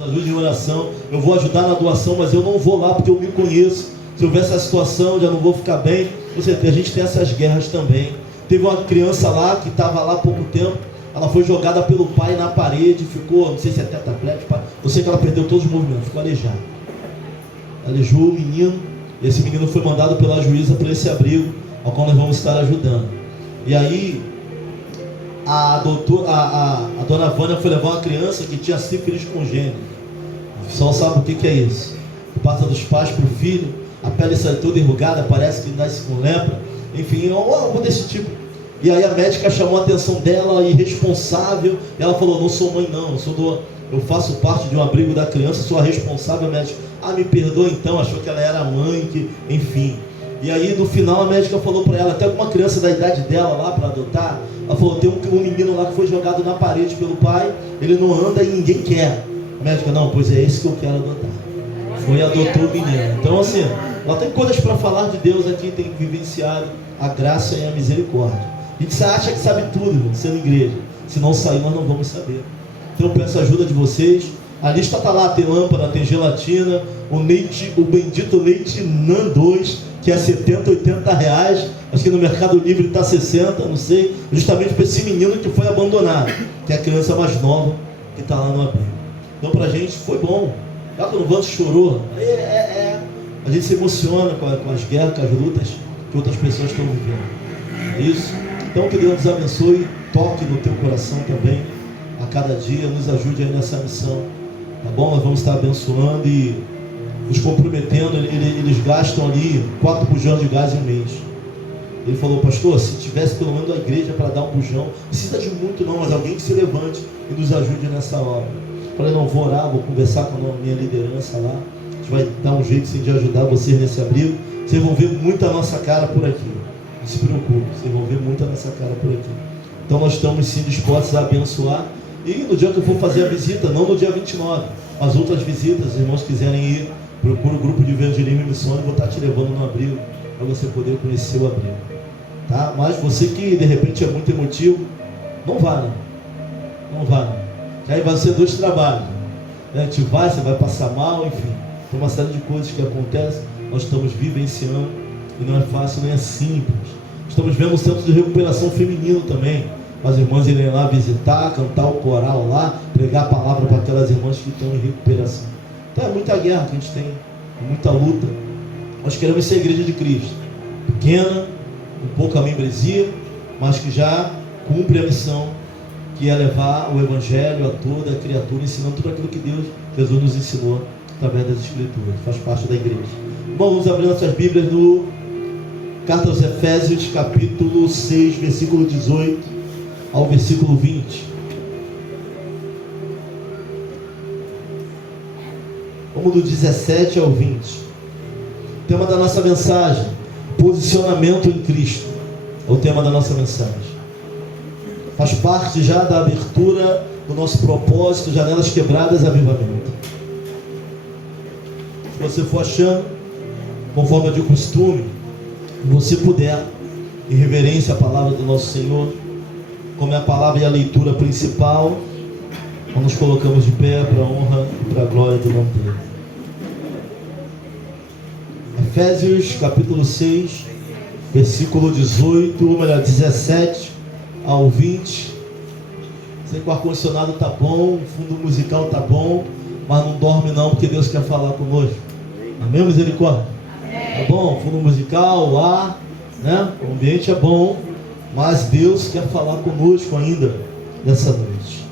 Ajude em oração, eu vou ajudar na doação, mas eu não vou lá porque eu me conheço. Se houver essa situação, eu já não vou ficar bem. A gente tem essas guerras também. Teve uma criança lá que estava lá há pouco tempo, ela foi jogada pelo pai na parede, ficou, não sei se é tetraplégico, eu sei que ela perdeu todos os movimentos, ficou aleijada. Aleijou o menino, e esse menino foi mandado pela juíza para esse abrigo, ao qual nós vamos estar ajudando. E aí, a dona Vânia foi levar uma criança que tinha sífilis congênita. O pessoal sabe o que é isso. Passa dos pais para o filho, a pele sai toda enrugada, parece que nasce com lepra, enfim, algo desse tipo. E aí a médica chamou a atenção dela, irresponsável, e ela falou: não sou mãe não, eu faço parte de um abrigo da criança, sou a responsável. A médica: me perdoa então, achou que ela era a mãe, enfim. E aí no final a médica falou para ela: tem alguma criança da idade dela lá para adotar? Ela falou: tem um menino lá que foi jogado na parede pelo pai, ele não anda e ninguém quer. A médica: não, pois é esse que eu quero adotar. Foi e adotou o menino. Então assim, ela tem coisas para falar de Deus aqui, tem vivenciado a graça e a misericórdia. A gente acha que sabe tudo, irmão, sendo igreja. Se não sair, nós não vamos saber. Então eu peço a ajuda de vocês. A lista está lá, tem lâmpada, tem gelatina, o bendito leite NAN 2, que é 70, 80 reais. Acho que no Mercado Livre está 60, não sei. Justamente para esse menino que foi abandonado, que é a criança mais nova que está lá no abrigo. Então para a gente foi bom. Lá quando o Vanto chorou, a gente se emociona com as guerras, com as lutas que outras pessoas estão vivendo. É isso? Então que Deus nos abençoe, toque no teu coração também, a cada dia, nos ajude aí nessa missão, tá bom? Nós vamos estar abençoando e nos comprometendo. Eles gastam ali 4 bujões de gás em mês. Ele falou: pastor, se tivesse pelo menos a igreja para dar um bujão, não precisa de muito não, mas alguém que se levante e nos ajude nessa obra. Falei: não, vou orar, vou conversar com a minha liderança lá, a gente vai dar um jeito sim de ajudar vocês nesse abrigo. Vocês vão ver muito a nossa cara por aqui. Não se preocupe, vocês vão ver muito a nossa cara por aqui. Então nós estamos sim dispostos a abençoar. E no dia que eu for fazer a visita, não no dia 29, mas outras visitas, os irmãos quiserem ir, procura o grupo de evangelismo e missões, vou estar te levando no abrigo, para você poder conhecer o abrigo. Tá? Mas você que de repente é muito emotivo, não vá, né? Não vá, né? Que aí vai ser 2 trabalhos. A gente vai, você vai passar mal, enfim. Tem uma série de coisas que acontecem, nós estamos vivenciando, e não é fácil, nem é simples. Estamos vendo o centro de recuperação feminino também. As irmãs irem lá visitar, cantar o coral lá, pregar a palavra para aquelas irmãs que estão em recuperação. Então é muita guerra que a gente tem, muita luta. Nós queremos ser a igreja de Cristo, pequena, um pouco a membresia, mas que já cumpre a missão, que é levar o evangelho a toda a criatura, ensinando tudo aquilo que Jesus nos ensinou através das Escrituras. Faz parte da igreja. Bom, vamos abrir nossas Bíblias no Carta aos Efésios, capítulo 6, versículo 18 ao versículo 20. Vamos do 17 ao 20. O tema da nossa mensagem: posicionamento em Cristo. É o tema da nossa mensagem. Faz parte já da abertura do nosso propósito, Janelas Quebradas, Avivamento. Se você for achando, conforme é de costume, você puder, em reverência à palavra do nosso Senhor, como é a palavra e a leitura principal, nós nos colocamos de pé para a honra e para a glória do nome dele. Efésios capítulo 6, versículo 18, ou melhor, 17 ao 20. Sei que o ar-condicionado está bom, o fundo musical está bom, mas não dorme não, porque Deus quer falar conosco. Amém, misericórdia? Tá bom, fundo musical, o ar, né? O ambiente é bom, mas Deus quer falar conosco ainda nessa noite.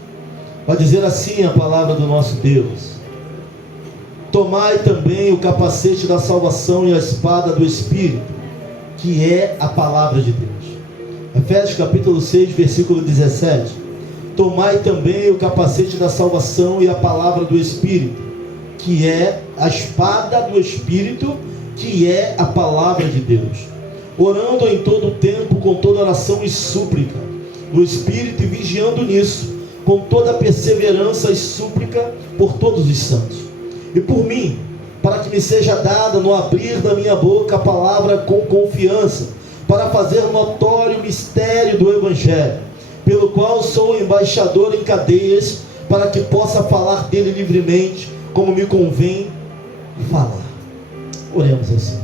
Vai dizer assim a palavra do nosso Deus: tomai também o capacete da salvação e a espada do Espírito, que é a palavra de Deus. Efésios capítulo 6, versículo 17. Tomai também o capacete da salvação e a palavra do Espírito, que é a espada do Espírito, que é a palavra de Deus, orando em todo o tempo com toda oração e súplica no Espírito, e vigiando nisso com toda perseverança e súplica por todos os santos, e por mim, para que me seja dada no abrir da minha boca a palavra com confiança, para fazer notório o mistério do Evangelho, pelo qual sou embaixador em cadeias, para que possa falar dele livremente, como me convém falar. Oremos ao Senhor.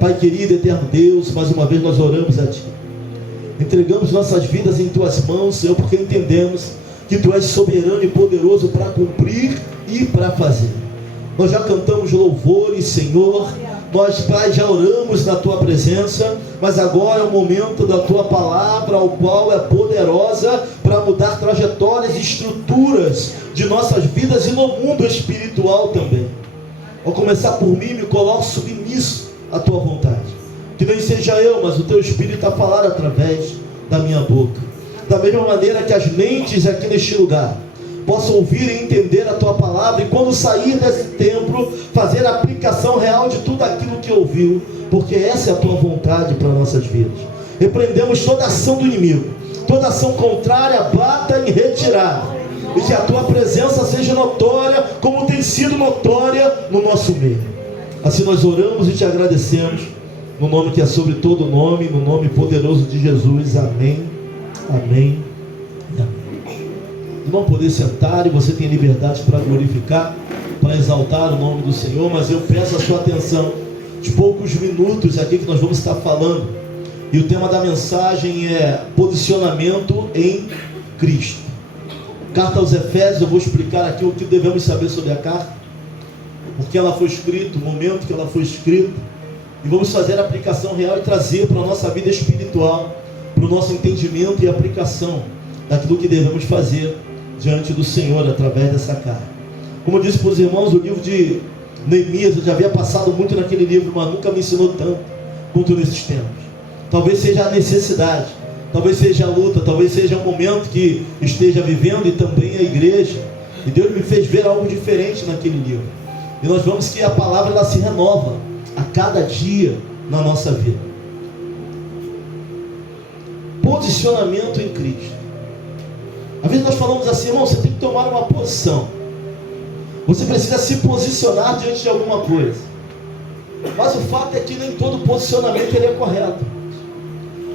Pai querido, eterno Deus, mais uma vez nós oramos a Ti. Entregamos nossas vidas em Tuas mãos, Senhor, porque entendemos que Tu és soberano e poderoso para cumprir e para fazer. Nós já cantamos louvores, Senhor. Nós, Pai, já oramos na Tua presença, mas agora é o momento da Tua palavra, ao qual é poderosa para mudar trajetórias e estruturas de nossas vidas e no mundo espiritual também. Ao começar por mim, me coloco submisso à Tua vontade. Que nem seja eu, mas o Teu Espírito a falar através da minha boca. Da mesma maneira que as mentes aqui neste lugar possam ouvir e entender a Tua palavra, e quando sair desse templo, fazer a aplicação real de tudo aquilo que ouviu, porque essa é a Tua vontade para nossas vidas. Repreendemos toda ação do inimigo, toda ação contrária, bata em retirada, e que a Tua presença seja notória, como tem sido notória no nosso meio. Assim nós oramos e Te agradecemos, no nome que é sobre todo nome, no nome poderoso de Jesus. Amém, amém e amém. Não poder sentar, e você tem liberdade para glorificar, para exaltar o nome do Senhor, mas eu peço a sua atenção de poucos minutos aqui que nós vamos estar falando, e o tema da mensagem é posicionamento em Cristo. Carta aos Efésios, eu vou explicar aqui o que devemos saber sobre a carta, porque ela foi escrita, o momento que ela foi escrita, e vamos fazer a aplicação real e trazer para a nossa vida espiritual, para o nosso entendimento e aplicação daquilo que devemos fazer diante do Senhor através dessa carta. Como eu disse para os irmãos, o livro de Neemias, eu já havia passado muito naquele livro, mas nunca me ensinou tanto quanto nesses tempos. Talvez seja a necessidade, talvez seja a luta, talvez seja o momento que esteja vivendo, e também a igreja, e Deus me fez ver algo diferente naquele livro, e nós vamos que a palavra ela se renova a cada dia na nossa vida. Posicionamento em Cristo. Às vezes nós falamos assim, irmão, você tem que tomar uma posição, você precisa se posicionar diante de alguma coisa, mas o fato é que nem todo posicionamento ele é correto.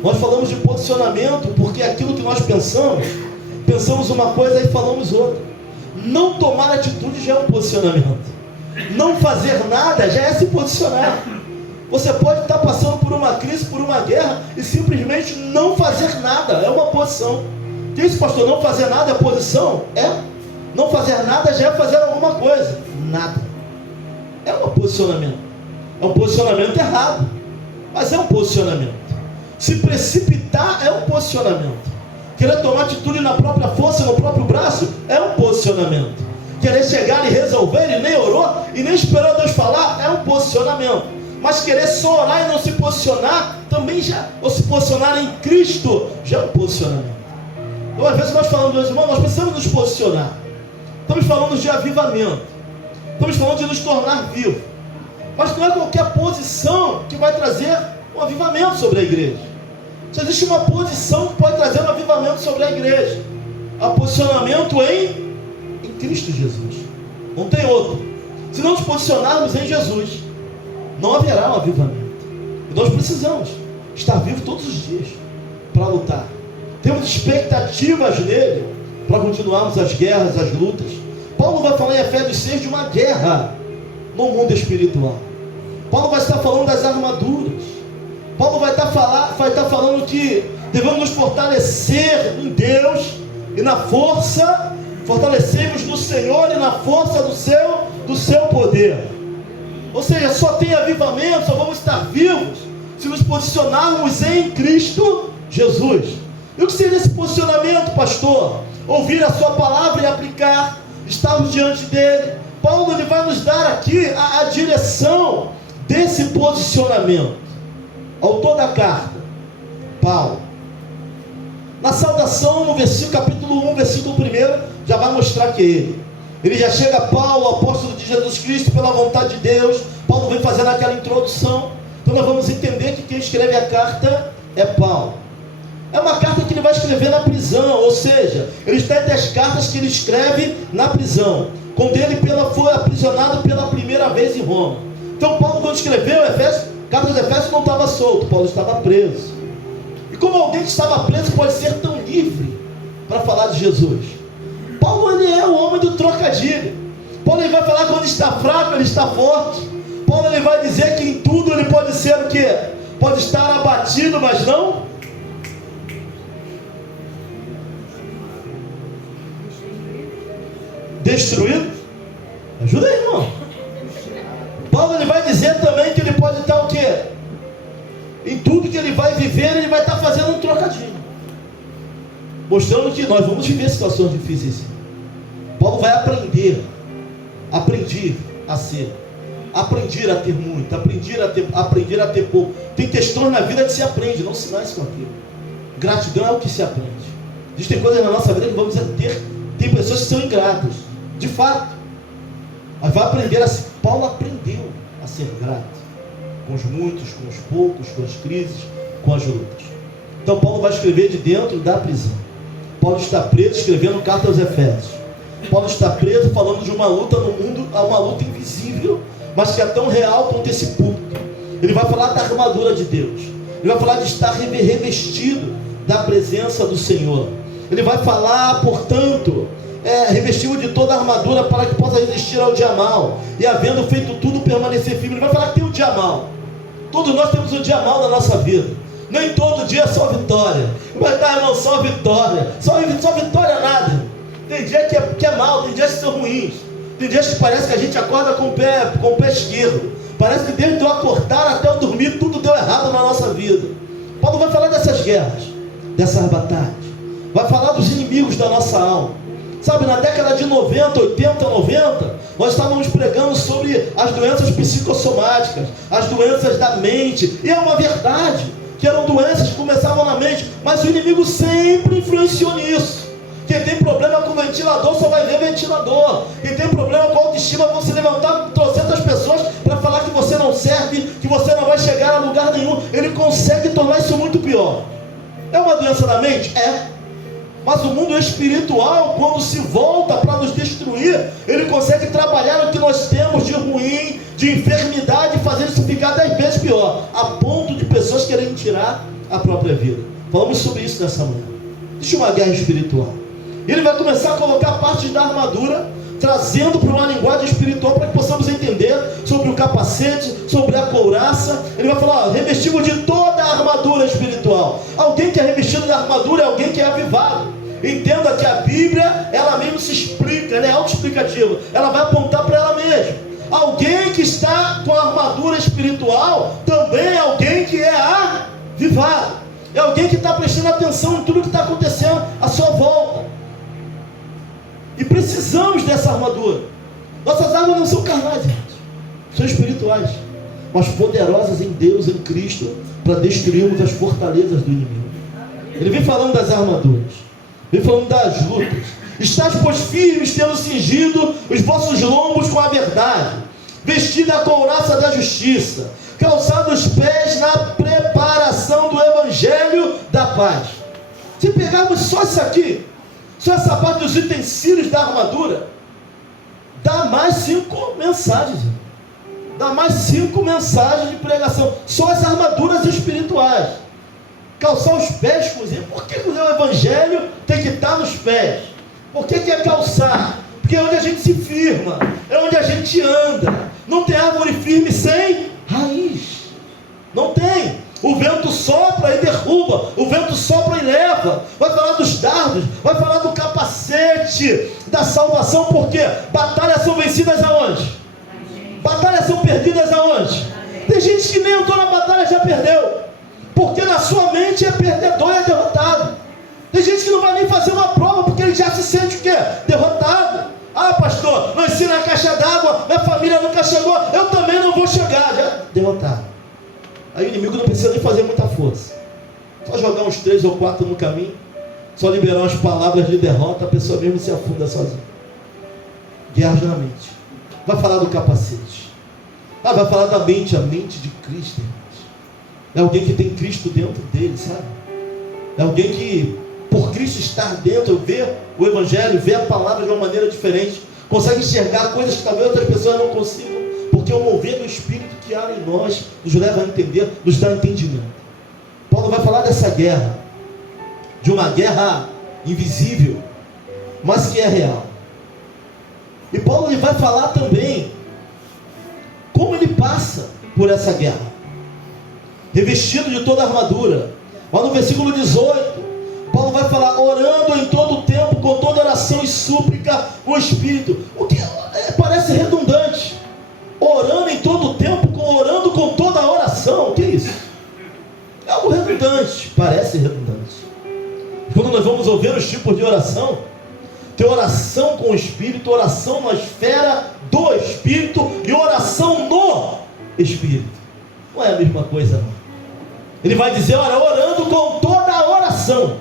Nós falamos de posicionamento porque aquilo que nós pensamos uma coisa e falamos outra. Não tomar atitude já é um posicionamento, não fazer nada já é se posicionar. Você pode estar passando por uma crise, por uma guerra, e simplesmente não fazer nada, é uma posição. Que isso, pastor? Não fazer nada é posição? É. Não fazer nada já é fazer alguma coisa. Nada. É um posicionamento. É um posicionamento errado, mas é um posicionamento. Se precipitar é um posicionamento. Querer tomar atitude na própria força, no próprio braço, é um posicionamento. Querer chegar e resolver, e nem orou, e nem esperou Deus falar, é um posicionamento. Mas querer só orar e não se posicionar, também já, ou se posicionar em Cristo, já é um posicionamento. Então, às vezes nós falamos, meus irmãos, nós precisamos nos posicionar. Estamos falando de avivamento, estamos falando de nos tornar vivos, mas não é qualquer posição que vai trazer um avivamento sobre a igreja. Só existe uma posição que pode trazer um avivamento sobre a igreja: o posicionamento em Cristo Jesus. Não tem outro. Se não nos posicionarmos em Jesus, não haverá um avivamento. E nós precisamos estar vivos todos os dias para lutar. Temos expectativas nele para continuarmos as guerras, as lutas. Paulo vai falar em Efésios 6 de uma guerra no mundo espiritual. Paulo vai estar falando das armaduras. Paulo vai estar falando que devemos nos fortalecer em Deus e na força, fortalecemos no Senhor e na força do seu poder. Ou seja, só tem avivamento, só vamos estar vivos se nos posicionarmos em Cristo Jesus. E o que seria esse posicionamento, pastor? Ouvir a sua palavra e aplicar, estarmos diante dele. Paulo ele vai nos dar aqui a direção desse posicionamento. Autor da carta, Paulo. Na saudação, no capítulo 1, versículo 1, já vai mostrar que ele já chega, Paulo, apóstolo de Jesus Cristo, pela vontade de Deus. Paulo vem fazendo aquela introdução. Então nós vamos entender que quem escreve a carta é Paulo. É uma carta que ele vai escrever na prisão, ou seja, ele está entre as cartas que ele escreve na prisão, quando ele foi aprisionado pela primeira vez em Roma. Então Paulo, quando escreveu Efésios, carta de Efésios, não estava solto, Paulo estava preso. E como alguém que estava preso pode ser tão livre para falar de Jesus? Paulo, ele é o homem do trocadilho. Paulo, ele vai falar que quando está fraco, ele está forte. Paulo, ele vai dizer que em tudo ele pode ser o quê? Pode estar abatido, mas não destruído. Ajuda aí, irmão. Paulo, ele vai dizer também que ele pode estar o quê? Em tudo que ele vai viver, ele vai estar fazendo um trocadilho, mostrando que nós vamos viver situações difíceis. Paulo vai aprender a ser, aprender a ter muito, aprender a ter pouco. Tem questões na vida que se aprende, não se nasce com aquilo. Gratidão é o que se aprende. Existem coisas na nossa vida que vamos ter. Tem pessoas que são ingratas, de fato, mas vai aprender a ser. Paulo aprendeu a ser grato, com os muitos, com os poucos, com as crises, com as lutas. Então Paulo vai escrever de dentro da prisão. Paulo está preso escrevendo carta aos Efésios. Paulo está preso falando de uma luta no mundo, uma luta invisível, mas que é tão real quanto esse púlpito. Ele vai falar da armadura de Deus. Ele vai falar de estar revestido da presença do Senhor. Ele vai falar, portanto, revestido de toda a armadura para que possa resistir ao dia mal, e havendo feito tudo, permanecer firme. Ele vai falar que tem um dia mal. Todos nós temos um dia mal na nossa vida. Nem todo dia é só vitória. Vai estar, irmão, só vitória. Só vitória nada. Tem dia que é mal, tem dias que são ruins. Tem dias que parece que a gente acorda com o pé esquerdo. Parece que desde eu acordar até eu dormir, tudo deu errado na nossa vida. Paulo vai falar dessas guerras, dessas batalhas. Vai falar dos inimigos da nossa alma. Sabe, na década de 90, 80, 90, nós estávamos pregando sobre as doenças psicossomáticas, as doenças da mente. E é uma verdade, que eram doenças que começavam na mente, mas o inimigo sempre influenciou nisso. Quem tem problema com ventilador só vai ver ventilador. Quem tem problema com autoestima vão se levantar 300 pessoas para falar que você não serve, que você não vai chegar a lugar nenhum. Ele consegue tornar isso muito pior. É uma doença da mente? É. Mas o mundo espiritual, quando se volta para nos destruir, ele consegue trabalhar no que nós temos de ruim, de enfermidade, e fazer isso ficar 10 vezes pior, a ponto de pessoas quererem tirar a própria vida. Falamos sobre isso nessa manhã. Existe uma guerra espiritual. Ele vai começar a colocar partes da armadura, trazendo para uma linguagem espiritual, para que possamos entender sobre o capacete, sobre a couraça. Ele vai falar, revestido de toda a armadura espiritual. Alguém que é revestido da armadura é alguém que é avivado. Entenda que a Bíblia, ela mesmo se explica, ela é autoexplicativa, ela vai apontar para ela mesma. Alguém que está com a armadura espiritual também é alguém que é avivado, é alguém que está prestando atenção em tudo que está acontecendo à sua volta. E precisamos dessa armadura. Nossas armas não são carnais, gente, são espirituais, mas poderosas em Deus, em Cristo, para destruirmos as fortalezas do inimigo. Ele vem falando das armaduras, vem falando das lutas. Estais, pois, firmes, tendo cingido os vossos lombos com a verdade, vestida a couraça da justiça, calçados os pés na preparação do evangelho da paz. Se pegarmos só isso aqui, só essa parte dos utensílios da armadura, dá mais 5 mensagens. Dá mais 5 mensagens de pregação. Só as armaduras espirituais. Calçar os pés, cozinha. Por que o evangelho tem que estar nos pés? Por que é calçar? Porque é onde a gente se firma, é onde a gente anda. Não tem árvore firme sem raiz. Não tem. O vento sopra e derruba, o vento sopra e leva. Vai falar dos dardos, vai falar do capacete da salvação, porque batalhas são vencidas aonde? Batalhas são perdidas aonde? Tem gente que nem entrou na batalha já perdeu, porque na sua mente é perdedor e é derrotado. Tem gente que não vai nem fazer uma prova, porque ele já se sente o quê? Derrotado. Ah, pastor, não ensina a caixa d'água, minha família nunca chegou, eu também não vou chegar. Já derrotado. Aí o inimigo não precisa nem fazer muita força, só jogar uns 3 ou 4 no caminho, só liberar umas palavras de derrota, a pessoa mesmo se afunda sozinha. Guerra na mente. Vai falar do capacete. Vai falar da mente, a mente de Cristo, irmãos. É alguém que tem Cristo dentro dele, sabe? É alguém que, por Cristo estar dentro, vê o Evangelho, vê a palavra de uma maneira diferente, consegue enxergar coisas que talvez outras pessoas não consigam, porque o mover do Espírito que há em nós nos leva a entender, nos dá entendimento. Paulo vai falar dessa guerra, de uma guerra invisível, mas que é real. E Paulo ele vai falar também como ele passa por essa guerra, revestido de toda a armadura. Mas no versículo 18, Paulo vai falar, orando em todo o tempo, com toda oração e súplica no Espírito. O que parece redundante. Orando em todo o tempo, orando com toda a oração. O que é isso? É algo redundante, parece redundante. Quando nós vamos ouvir os tipos de oração, tem oração com o Espírito, oração na esfera do Espírito e oração no Espírito. Não é a mesma coisa, não. Ele vai dizer, olha, orando com toda a oração,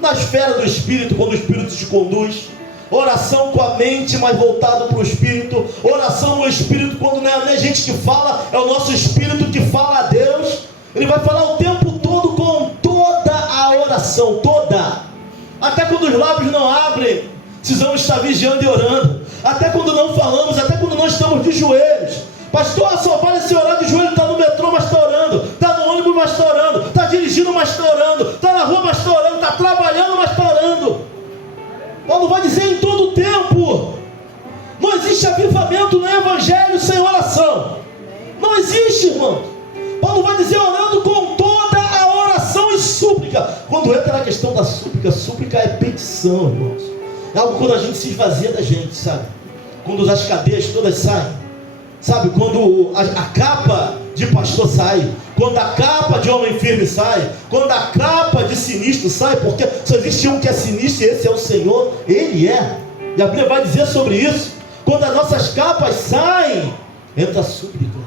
na esfera do Espírito, quando o Espírito te conduz. Oração com a mente, mas voltado para o Espírito. Oração no Espírito, quando não é a gente que fala, é o nosso Espírito que fala a Deus. Ele vai falar o tempo todo com toda a oração, toda. Até quando os lábios não abrem, precisamos estar vigiando e orando. Até quando não falamos, até quando nós estamos de joelhos. Pastor, só vale se orar de joelho, está no metrô, mas está orando. Está no ônibus, mas está orando. Está dirigindo, mas está orando. Está na rua, mas está orando. Está trabalhando, mas está orando. Paulo vai dizer em todo o tempo. Não existe avivamento no Evangelho sem oração. Não existe, irmão. Paulo vai dizer orando com toda a oração e súplica. Quando entra na questão da súplica, súplica é petição, irmãos. É algo quando a gente se esvazia da gente, sabe? Quando as cadeias todas saem. Sabe, quando a capa de pastor sai, quando a capa de homem firme sai, quando a capa de sinistro sai, porque só existe um que é sinistro e esse é o Senhor, Ele é. E a Bíblia vai dizer sobre isso. Quando as nossas capas saem, entra a súplica,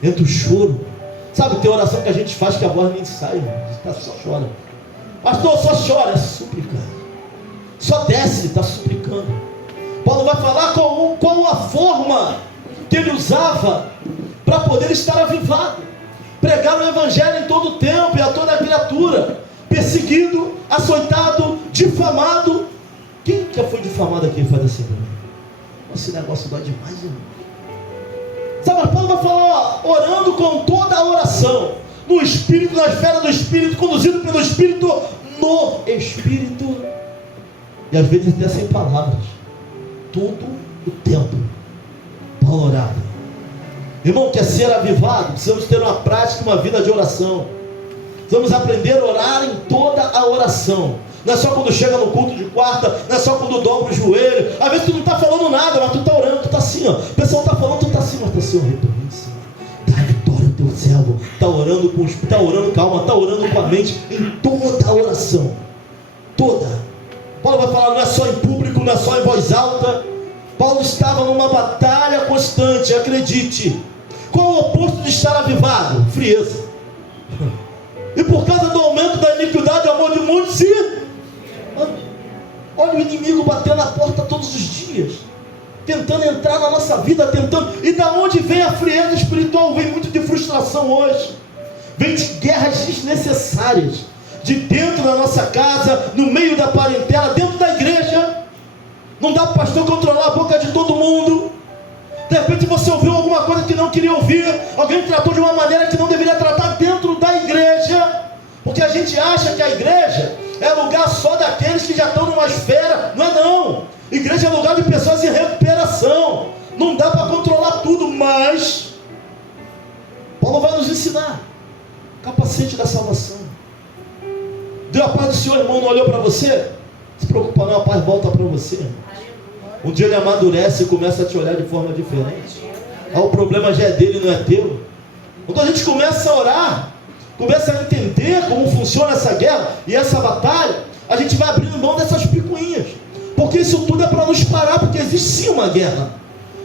entra o choro. Sabe, tem oração que a gente faz que a voz nem sai, só chora. Pastor, só chora, é súplica. Só desce, está suplicando. Paulo vai falar qual a forma que ele usava para poder estar avivado. Pregar o Evangelho em todo o tempo e a toda a criatura. Perseguido, açoitado, difamado. Quem já foi difamado aqui faz assim? Esse negócio dói demais, irmão. Sabe, Paulo vai falar, ó, orando com toda a oração, no Espírito, na esfera do Espírito, conduzido pelo Espírito, no Espírito, e às vezes até sem palavras, todo o tempo. Paulo orava. Irmão, quer ser avivado? Precisamos ter uma prática, uma vida de oração. Precisamos aprender a orar em toda a oração. Não é só quando chega no culto de quarta, não é só quando dobra o joelho. Às vezes tu não está falando nada, mas tu está orando, tu está assim, ó. O pessoal está falando, tu está assim, mas está assim, ó, retorno, Senhor. Dá vitória ao teu servo. Está orando com está orando calma, está orando com a mente, em toda a oração. Toda. Paulo vai falar, não é só em público, não é só em voz alta. Paulo estava numa batalha constante, acredite. Qual o oposto de estar avivado? Frieza. E por causa do aumento da iniquidade, o amor de muitos se... Olha o inimigo batendo na porta todos os dias, tentando entrar na nossa vida, tentando. E da onde vem a frieza espiritual? Vem muito de frustração hoje. Vem de guerras desnecessárias. De dentro da nossa casa, no meio da parentela, dentro da igreja. Não dá para o pastor controlar a boca de todo mundo. De repente você ouviu alguma coisa que não queria ouvir. Alguém tratou de uma maneira que não deveria tratar dentro da igreja. Porque a gente acha que a igreja é lugar só daqueles que já estão numa esfera. Não é não. Igreja é lugar de pessoas em recuperação. Não dá para controlar tudo, mas Paulo vai nos ensinar. Capacete da salvação. Deu a paz do Senhor, irmão, não olhou para você? Não se preocupa não, a paz volta para você. Um dia ele amadurece e começa a te olhar de forma diferente. O problema já é dele, não é teu. Quando a gente começa a orar, começa a entender como funciona essa guerra e essa batalha, a gente vai abrindo mão dessas picuinhas. Porque isso tudo é para nos parar, porque existe sim uma guerra.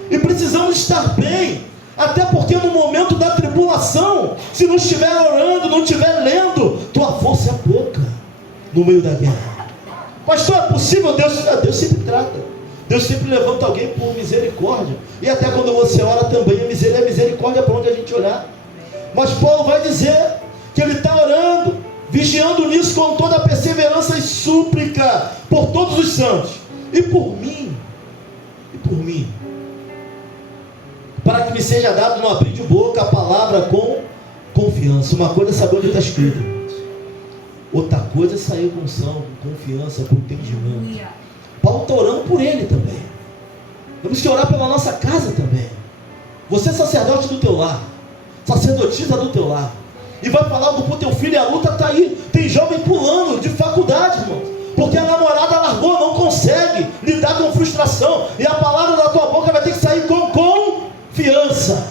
E precisamos estar bem. Até porque no momento da tribulação, se não estiver orando, não estiver lendo, tua força é pouca no meio da guerra. Pastor, é possível? Deus sempre trata. Deus sempre levanta alguém por misericórdia. E até quando você ora também, a misericórdia para onde a gente olhar. Mas Paulo vai dizer que ele está orando, vigiando nisso com toda a perseverança e súplica por todos os santos. E por mim, para que me seja dado no abrir de boca a palavra com confiança. Uma coisa é saber onde está escrito, outra coisa é sair com unção, com confiança, com entendimento. Paulo estar orando por ele também. Temos que orar pela nossa casa também. Você é sacerdote do teu lar, sacerdotisa do teu lar, e vai falar algo para o teu filho, e a luta está aí. Tem jovem pulando de faculdade, irmão, porque a namorada largou, não consegue lidar com frustração, e a palavra da tua boca vai ter que sair com confiança.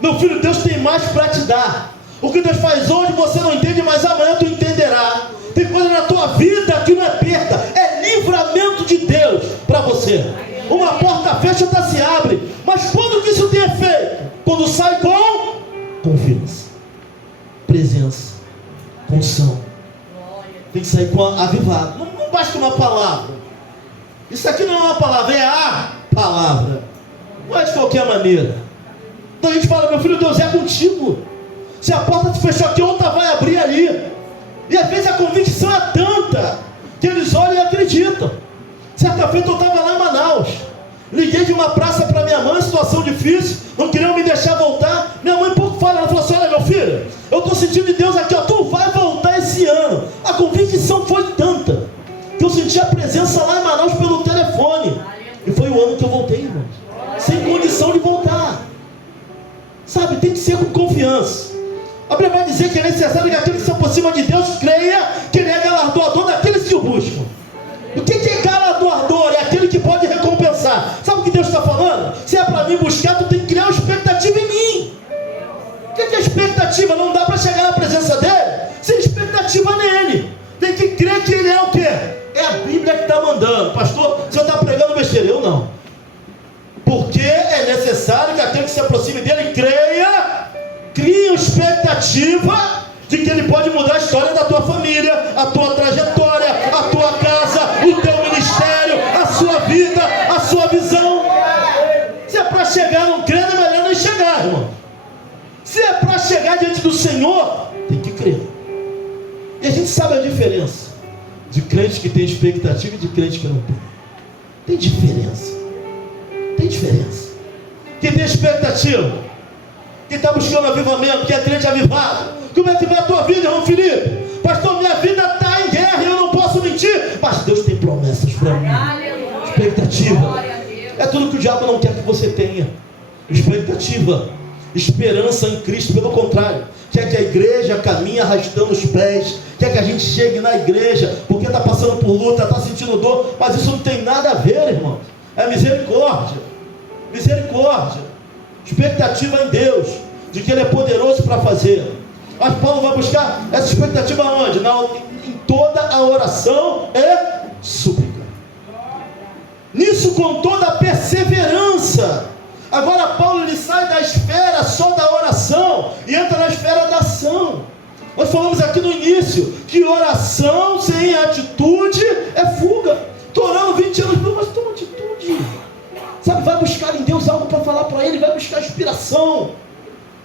Meu filho, Deus tem mais para te dar. O que Deus faz hoje você não entende, mas amanhã tu entenderá. Tem coisa na tua vida que não é perda, é livramento de Deus para você. Uma porta fecha, outra se abre. Mas quando que isso tem efeito? Quando sai com confiança, presença, unção. Tem que sair com avivado. Não basta uma palavra. Isso aqui não é uma palavra, é a palavra. Não é de qualquer maneira. Então a gente fala, meu filho, Deus é contigo. Se a porta se fechou aqui, outra vai abrir ali. E às vezes a convicção é tanta que eles olham e acreditam. Certa feita eu estava lá em Manaus, liguei de uma praça para minha mãe, situação difícil, não queriam me deixar voltar. Minha mãe pouco fala, ela falou assim: olha meu filho, eu estou sentindo de Deus aqui, ó, tu vai voltar esse ano. A convicção foi tanta que eu senti a presença lá em Manaus pelo telefone. E foi o ano que eu voltei, irmão, sem condição de voltar. Sabe, tem que ser com confiança. A Bíblia vai dizer que é necessário que aquele que se aproxima de Deus creia que Ele é galardoador daqueles que o buscam. O que é galardoador? É aquele que pode recompensar. Sabe o que Deus está falando? Se é para mim buscar, tu tem que criar uma expectativa em mim. O que é expectativa? Não dá para chegar na presença dele sem expectativa nele. Tem que crer que ele é o quê? É a Bíblia que está mandando. Pastor, o senhor está pregando besteira? Eu não. Porque é necessário que aquele que se aproxime dele creia, crie uma expectativa de que ele pode mudar a história da tua família, a tua trajetória, a tua casa, o teu ministério, a sua vida, a sua visão. Se é para chegar não crendo, é melhor nem chegar, irmão. Se é para chegar diante do Senhor, tem que crer. E a gente sabe a diferença de crente que tem expectativa e de crente que não tem. Tem diferença. Tem diferença. Quem tem expectativa, quem está buscando avivamento, que é crente avivado. Como é que vai a tua vida, irmão Felipe? Pastor, minha vida está em guerra e eu não posso mentir. Mas Deus tem promessas para mim. Expectativa é tudo que o diabo não quer que você tenha. Expectativa, esperança em Cristo. Pelo contrário, quer que a igreja caminhe arrastando os pés, quer que a gente chegue na igreja porque está passando por luta, está sentindo dor. Mas isso não tem nada a ver, irmão. É misericórdia. Misericórdia. Expectativa em Deus, de que Ele é poderoso para fazer. Mas Paulo vai buscar essa expectativa onde? Em toda a oração e súplica. Nisso com toda a perseverança. Agora Paulo ele sai da esfera só da oração e entra na esfera da ação. Nós falamos aqui no início que oração sem atitude é fuga. Estou orando 20 anos, mas toma atitude. Sabe, vai buscar em Deus algo para falar para Ele, vai buscar inspiração.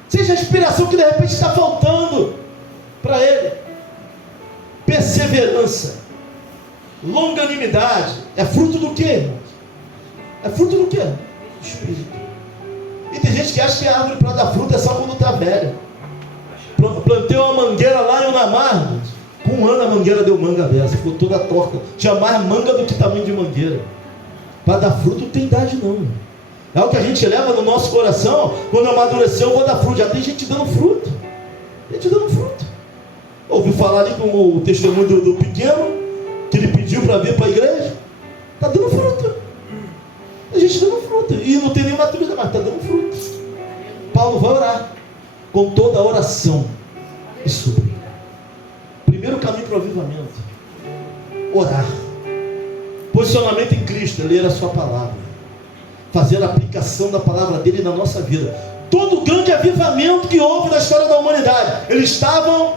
Seja a inspiração que de repente está faltando para Ele. Perseverança, longanimidade, é fruto do quê, irmãos? É fruto do quê? Do Espírito. E tem gente que acha que a árvore para dar fruta é só quando está velha. Plantei uma mangueira lá em Unamar, com um ano a mangueira deu manga dessa, ficou toda torta, tinha mais manga do que tamanho de mangueira. Para dar fruto não tem idade não. É o que a gente leva no nosso coração. Quando amadureceu eu vou dar fruto. Já tem gente dando fruto. Gente dando fruto. Ouviu falar ali com o testemunho do pequeno, que ele pediu para vir para a igreja. Está dando fruto. A gente dando fruto. E não tem nenhuma maturidade, mas está dando fruto. Paulo vai orar com toda a oração e súplica. Primeiro caminho para o avivamento: orar. Posicionamento em Cristo, ler a sua palavra, fazer a aplicação da palavra dele na nossa vida. Todo grande avivamento que houve na história da humanidade, eles estavam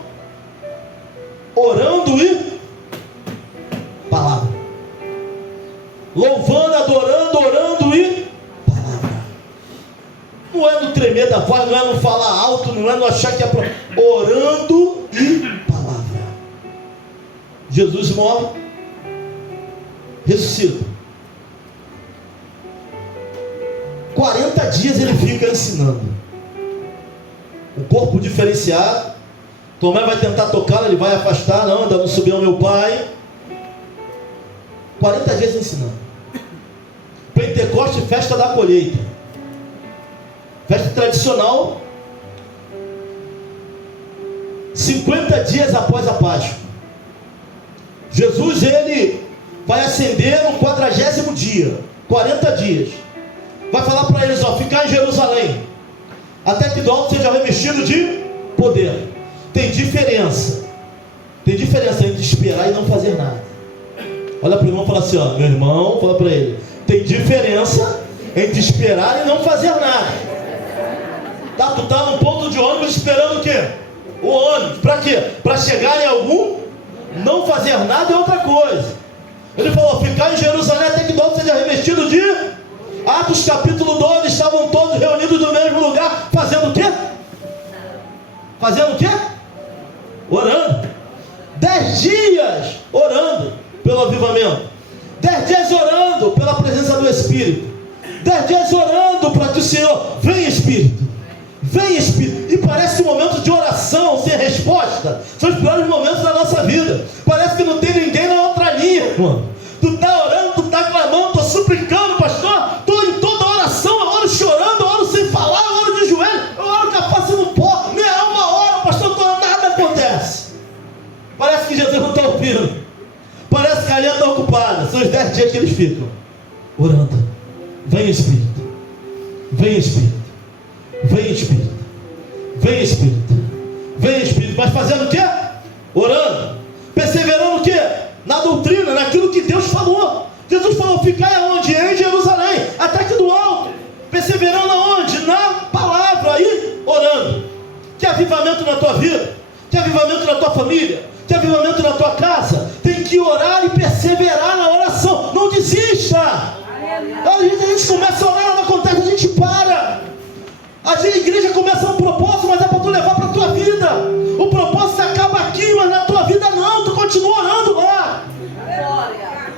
orando e palavra, louvando, adorando, orando e palavra. Não é no tremer da voz, não é no falar alto, não é no achar que é orando e palavra. Jesus morre, ressuscita. 40 dias ele fica ensinando. O corpo diferenciado. Tomé vai tentar tocá-lo, ele vai afastar. Não, ainda não subiu ao meu pai. 40 dias ensinando. Pentecoste, festa da colheita. Festa tradicional, 50 dias após a Páscoa. Jesus, ele vai ascender no 40º dia, 40 dias. Vai falar para eles, ficar em Jerusalém, até que do alto seja revestido de poder. Tem diferença entre esperar e não fazer nada. Olha para o irmão e fala assim, meu irmão, fala para ele, tem diferença entre esperar e não fazer nada. Tu está no ponto de ônibus esperando o quê? O ônibus, para quê? Para chegar em algum, não fazer nada é outra coisa. Ele falou, ficar em Jerusalém até que do alto seja revestido de... Atos capítulo 12, estavam todos reunidos no mesmo lugar, fazendo o quê? Fazendo o quê? Orando. 10 dias orando pelo avivamento. 10 dias orando pela presença do Espírito. 10 dias orando para que o Senhor, vem Espírito. Vem Espírito. E parece um momento de oração sem resposta. São os piores momentos da nossa vida. Parece que não tem ninguém na outra linha, irmão. Tu está orando, tu está clamando, estou suplicando, pastor. Estou em toda oração, eu oro chorando, eu oro sem falar, eu oro de joelho, eu oro com a face no pó. Meia uma hora, pastor, nada acontece. Parece que Jesus não está ouvindo. Parece que a linha está ocupada. São os 10 dias que eles ficam orando. Vem Espírito. Vem Espírito. Vem Espírito. Vem Espírito. Vem Espírito. Mas fazendo o quê? Orando. Perseverando o quê? Na doutrina, naquilo que Deus falou. Jesus falou, ficai aonde? Em Jerusalém, até que do alto. Perseverando aonde? Na palavra, aí orando. Que avivamento na tua vida, que avivamento na tua família, que avivamento na tua casa. Tem que orar e perseverar na oração. Não desista. A gente começa a orar, não acontece, a gente para. A igreja começa um propósito, mas é para tu levar para a tua vida. O propósito acaba aqui, mas na tua vida não. Tu continua orando lá.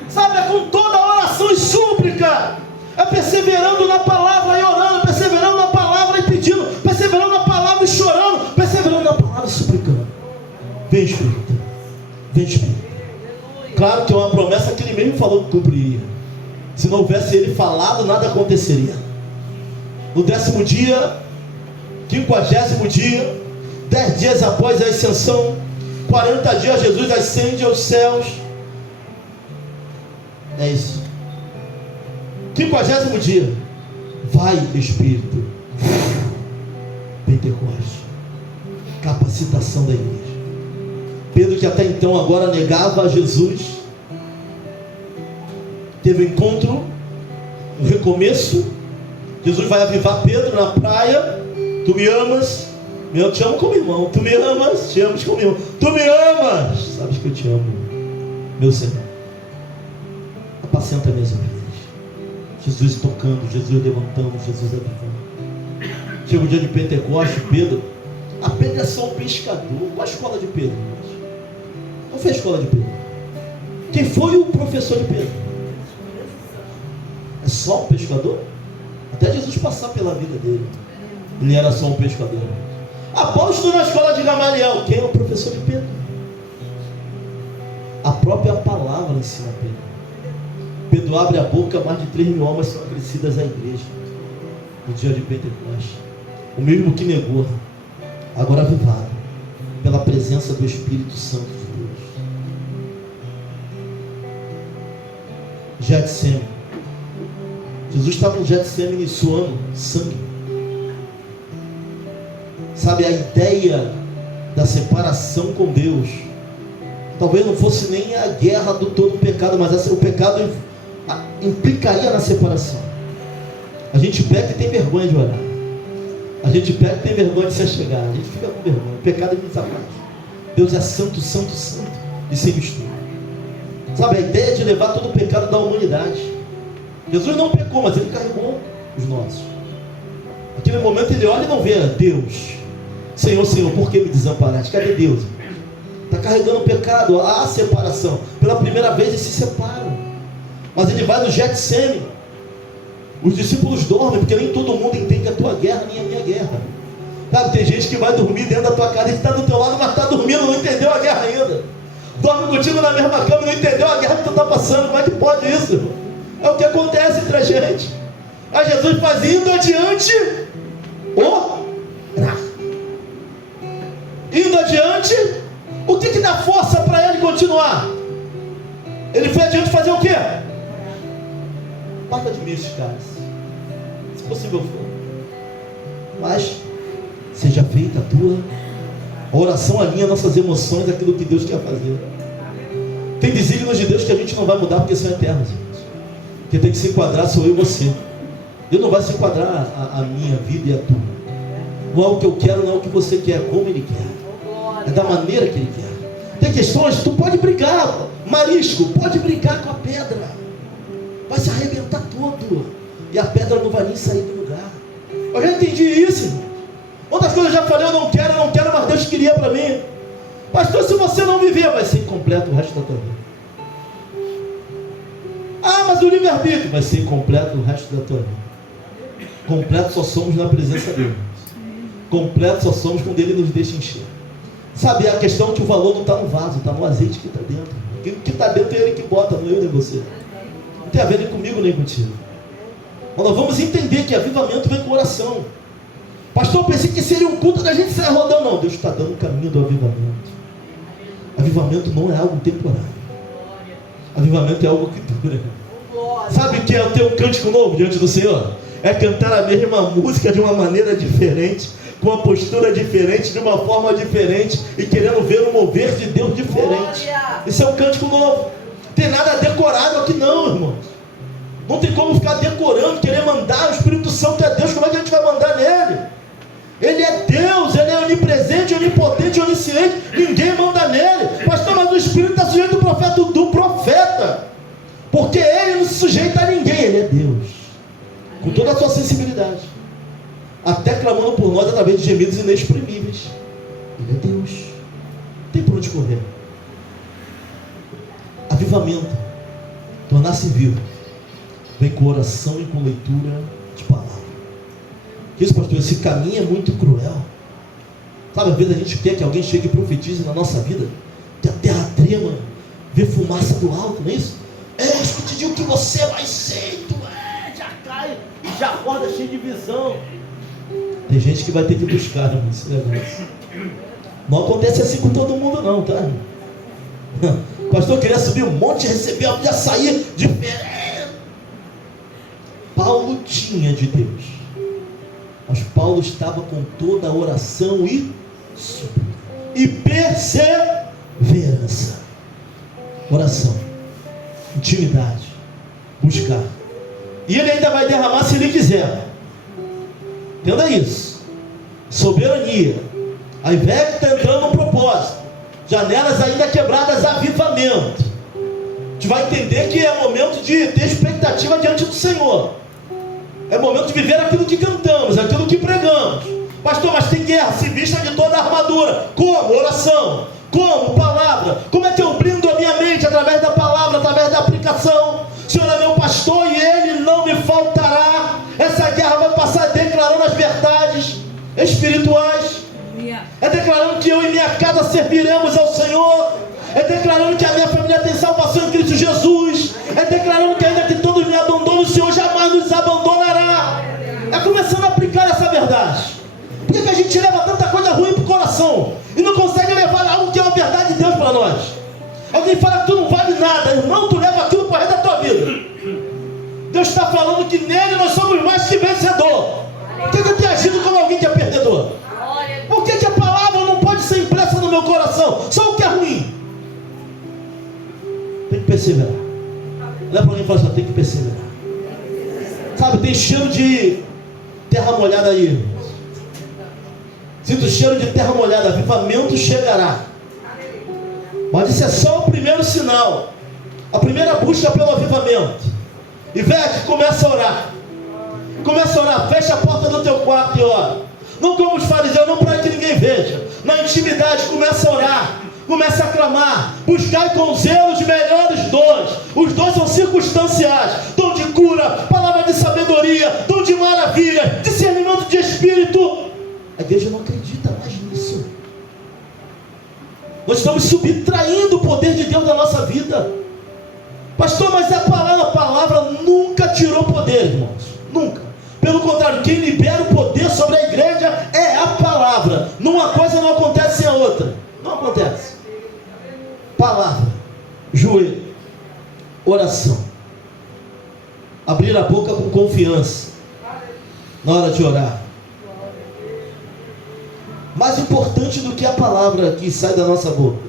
Sabe, é com toda a oração e súplica. É perseverando na palavra e orando, perseverando na palavra e pedindo, perseverando na palavra e chorando, perseverando na palavra e suplicando. Vem Espírito. Vem Espírito. Claro que é uma promessa que ele mesmo falou que cumpriria. Se não houvesse ele falado, nada aconteceria. No 10º dia, 50º dia, 10 dias após a ascensão, 40 dias, Jesus ascende aos céus. É isso. 50º dia, vai Espírito. Pentecoste. Capacitação da igreja. Pedro, que até então agora negava a Jesus, teve um encontro, um recomeço. Jesus vai avivar Pedro na praia. Tu me amas, eu te amo como irmão. Tu me amas, te amo como irmão. Tu me amas, sabes que eu te amo, meu Senhor. Apacenta minhas ovelhas. Jesus tocando, Jesus levantando, Jesus avivando. Chega o dia de Pentecoste, Pedro. A Pedro é só um pescador. Qual a escola de Pedro? Qual foi a escola de Pedro? Quem foi o professor de Pedro? É só um pescador? Até Jesus passar pela vida dele, ele era só um pescador. Paulo estudou na escola de Gamaliel. Quem é o professor de Pedro? A própria palavra ensina Pedro. Pedro abre a boca, mais de 3.000 almas são acrescidas à igreja no dia de Pentecoste. O mesmo que negou, agora avivado pela presença do Espírito Santo de Deus. Getsemane. Jesus estava no Getsemane suando sangue. Sabe, a ideia da separação com Deus talvez não fosse nem a guerra do todo pecado, mas o pecado implicaria na separação. A gente peca e tem vergonha de orar. A gente peca e tem vergonha de se achegar. A gente fica com vergonha. O pecado é desapaz. Deus é santo, santo, santo e sem mistura. Sabe, a ideia de levar todo o pecado da humanidade. Jesus não pecou, mas ele carregou os nossos. Naquele momento ele olha e não vê Deus. Senhor, Senhor, por que me desamparaste? Cadê Deus? Está carregando o pecado, a separação. Pela primeira vez eles se separam. Mas ele vai no Getsemane. Os discípulos dormem, porque nem todo mundo entende a tua guerra, nem a minha guerra. Sabe, tem gente que vai dormir dentro da tua casa, e está do teu lado, mas está dormindo, não entendeu a guerra ainda. Dorme contigo na mesma cama e não entendeu a guerra que tu está passando. Como é que pode isso? É o que acontece entre a gente. Aí Jesus faz indo adiante, orar. Indo adiante, o que dá força para ele continuar? Ele foi adiante fazer o quê? Parta de mim esses caras, se possível for. Mas seja feita a tua oração, alinha nossas emoções àquilo que Deus quer fazer. Tem desígnios de Deus que a gente não vai mudar porque são eternos, gente. Quem tem que se enquadrar sou eu e você. Deus não vai se enquadrar a minha vida e a tua. Não é o que eu quero, não é o que você quer, é como Ele quer. É da maneira que Ele quer. Tem questões, tu pode brigar, marisco, pode brigar com a pedra. Vai se arrebentar todo. E a pedra não vai nem sair do lugar. Eu já entendi isso, irmão. Outras coisas eu já falei, eu não quero, mas Deus queria para mim. Pastor, se você não viver, vai ser incompleto o resto da tua vida. Ah, mas o livre-arbítrio vai ser incompleto o resto da tua vida. Completo só somos na presença dele. Completo só somos quando Ele nos deixa encher. Sabe, a questão é que o valor não está no vaso, está no azeite que está dentro. O que está dentro é Ele que bota, não eu nem você. Não tem a ver nem comigo nem contigo. Mas nós vamos entender que avivamento vem com oração. Pastor, eu pensei que seria um culto da gente sair rodando. Não, Deus está dando o caminho do avivamento. Avivamento não é algo temporário. Avivamento é algo que dura. Sabe o que é o teu cântico novo diante do Senhor? É cantar a mesma música de uma maneira diferente, com uma postura diferente, de uma forma diferente, e querendo ver o mover de Deus diferente. Isso é um cântico novo. Não tem nada decorado aqui não, irmão. Não tem como ficar decorando, querer mandar. O Espírito Santo é Deus, como é que a gente vai mandar nele? Ele é Deus, Ele é onipresente, onipotente, onisciente. Ninguém manda nele. Pastor, mas o Espírito está sujeito do profeta, porque ele não se sujeita a ninguém. Ele é Deus, com toda a sua sensibilidade, até clamando por nós através de gemidos inexprimíveis. Ele é Deus, não tem por onde correr. Avivamento, tornar-se vivo, vem com oração e com leitura de palavra. Isso, pastor, esse caminho é muito cruel. Sabe, às vezes a gente quer que alguém chegue e profetize na nossa vida, que a terra trema, vê fumaça do alto, não é isso? Acho que eu te digo que você vai ser, tu já cai, já acorda cheio de visão. Tem gente que vai ter que buscar, irmão, esse negócio. Não acontece assim com todo mundo não, tá, irmão? O pastor queria subir um monte, receber, já sair diferente. Paulo tinha de Deus, mas Paulo estava com toda a oração e perseverança. Oração, intimidade, buscar. E ele ainda vai derramar se ele quiser. Entenda isso. Soberania. A invés de estar entrando no propósito, janelas ainda quebradas, avivamento. A gente vai entender que é momento de ter expectativa diante do Senhor. É momento de viver aquilo que cantamos, aquilo que pregamos. Pastor, mas tem guerra, se vista de toda a armadura. Como? Oração. Como? Palavra. Como é que eu blindo a minha mente? Através da palavra, através da aplicação. O Senhor é meu pastor e Ele não me faltará. Essa guerra vai passar declarando as verdades espirituais. É declarando que eu e minha casa serviremos ao Senhor. É declarando que a minha família tem salvação em Cristo Jesus. É declarando que ainda que todos me abandonem, o Senhor jamais nos abandonará. É começando a aplicar essa verdade. Por que a gente leva tanta coisa ruim para o coração e não consegue levar algo que é uma verdade de Deus para nós? Alguém fala que tu não vale nada, irmão, tu leva aquilo para o resto da tua vida. Deus está falando que nele nós somos mais que vencedor. Por que eu tenho agido como alguém que é perdedor? Por que a palavra não pode ser impressa no meu coração? Só o que é ruim. Tem que perseverar. Olha para alguém e fala assim, tem que perseverar. Sabe, tem cheiro de terra molhada aí. Sinto o cheiro de terra molhada. Avivamento chegará. Mas isso é só o primeiro sinal. A primeira busca pelo avivamento. Ivete, começa a orar. Começa a orar. Fecha a porta do teu quarto e ora. Não como os fariseus, não para que ninguém veja. Na intimidade, começa a orar. Começa a clamar. Buscai com zelo os melhores dons. Os dons são circunstanciais. Dom de cura, palavra de sabedoria, dom de maravilha, discernimento de espírito. A igreja não acredita mais nisso. Nós estamos subtraindo o poder de Deus da nossa vida. Pastor, mas a palavra Nunca. Pelo contrário, quem libera o poder sobre a igreja é a palavra. Uma coisa não acontece sem a outra. Não acontece. Palavra, joelho, oração. Abrir a boca com confiança na hora de orar. Mais importante do que a palavra que sai da nossa boca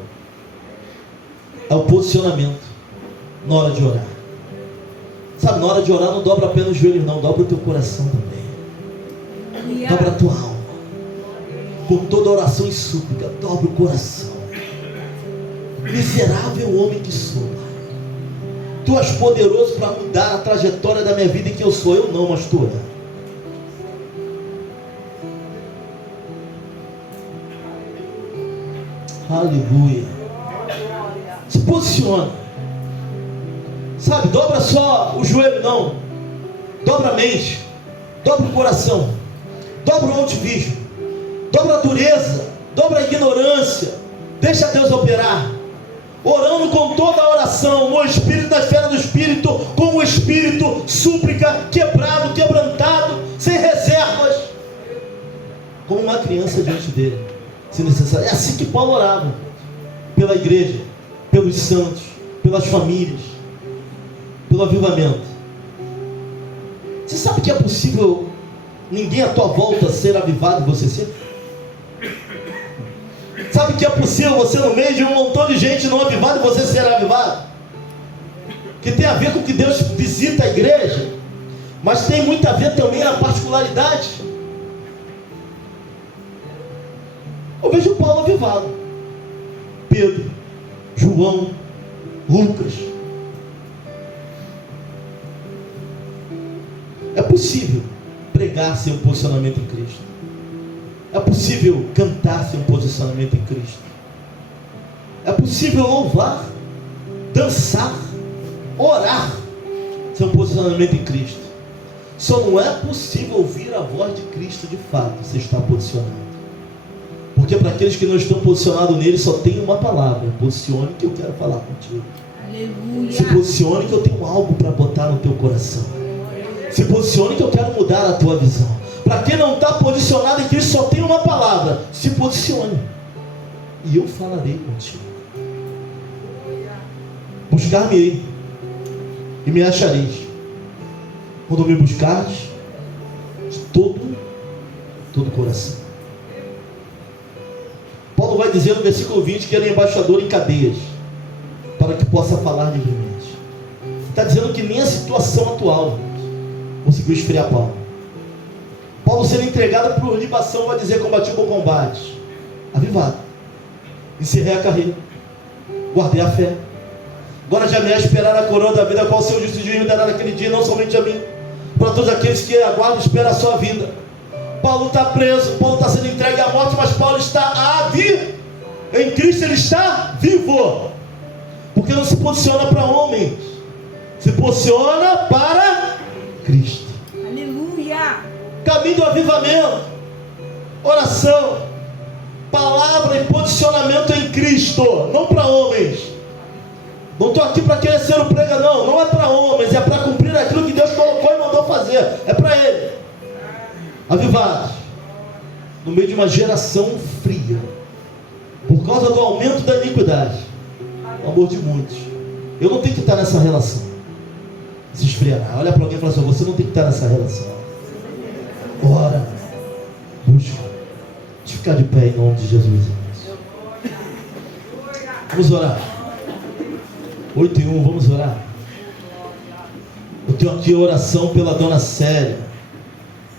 é o posicionamento na hora de orar. Sabe, na hora de orar não dobra apenas os joelhos não, dobra o teu coração também. Dobra a tua alma. Com toda oração e súplica, dobra o coração. Miserável homem que sou, Pai. Tu és poderoso para mudar a trajetória da minha vida, e quem eu sou, eu não, mas tu és. Aleluia. Se posiciona. Sabe, dobra só o joelho não. Dobra a mente. Dobra o coração. Dobra o altivismo. Dobra a dureza. Dobra a ignorância. Deixa Deus operar. Orando com toda a oração, no Espírito, na esfera do Espírito, com o Espírito, súplica, quebrado, quebrantado, sem reservas, como uma criança diante dele, se necessário. É assim que Paulo orava, pela igreja, pelos santos, pelas famílias, pelo avivamento. Você sabe que é possível ninguém à tua volta ser avivado e você ser? Sabe que é possível você no meio de um montão de gente não avivada e você ser avivado? Que tem a ver com que Deus visita a igreja, mas tem muito a ver também na particularidade. Eu vejo Paulo avivado, Pedro, João, Lucas. É possível pregar sem um posicionamento em Cristo. É possível cantar sem um posicionamento em Cristo. É possível louvar, dançar, orar sem um posicionamento em Cristo. Só não é possível ouvir a voz de Cristo de fato se está posicionado. Porque para aqueles que não estão posicionados nele, só tem uma palavra: posicione que eu quero falar contigo. Aleluia. Se posicione que eu tenho algo para botar no teu coração. Se posicione que eu quero mudar a tua visão. Para quem não está posicionado em Cristo, só tem uma palavra: se posicione, e eu falarei contigo. Buscar-me-ei, e me achareis, quando me buscares de todo o coração. Paulo vai dizer no versículo 20 que ele é embaixador em cadeias, para que possa falar livremente. Está dizendo que nem a situação atual conseguiu esfriar Paulo. Paulo sendo entregado por libação vai dizer: combati o bom combate, avivado, encerrei a carreira, guardei a fé, agora já me é esperar a coroa da vida, a qual o seu justo juiz me dará naquele dia, não somente a mim, para todos aqueles que aguardam e esperam a sua vinda. Paulo está preso, Paulo está sendo entregue à morte, mas Paulo está a vir. Em Cristo ele está vivo, porque não se posiciona para homens, se posiciona para Cristo. Aleluia. Caminho do avivamento, oração, palavra e posicionamento em Cristo, não para homens. Não estou aqui para querer ser o pregador, não é para homens, é para cumprir aquilo que Deus colocou e mandou fazer, é para Ele. Avivados, no meio de uma geração fria, por causa do aumento da iniquidade, o amor de muitos. Eu não tenho que estar nessa relação, se esfriará. Olha para alguém e fala assim: você não tem que estar nessa relação. Ora, busca. Deixa eu ficar de pé em nome de Jesus. Vamos orar. 8:1, vamos orar. Eu tenho aqui a oração pela dona Célia.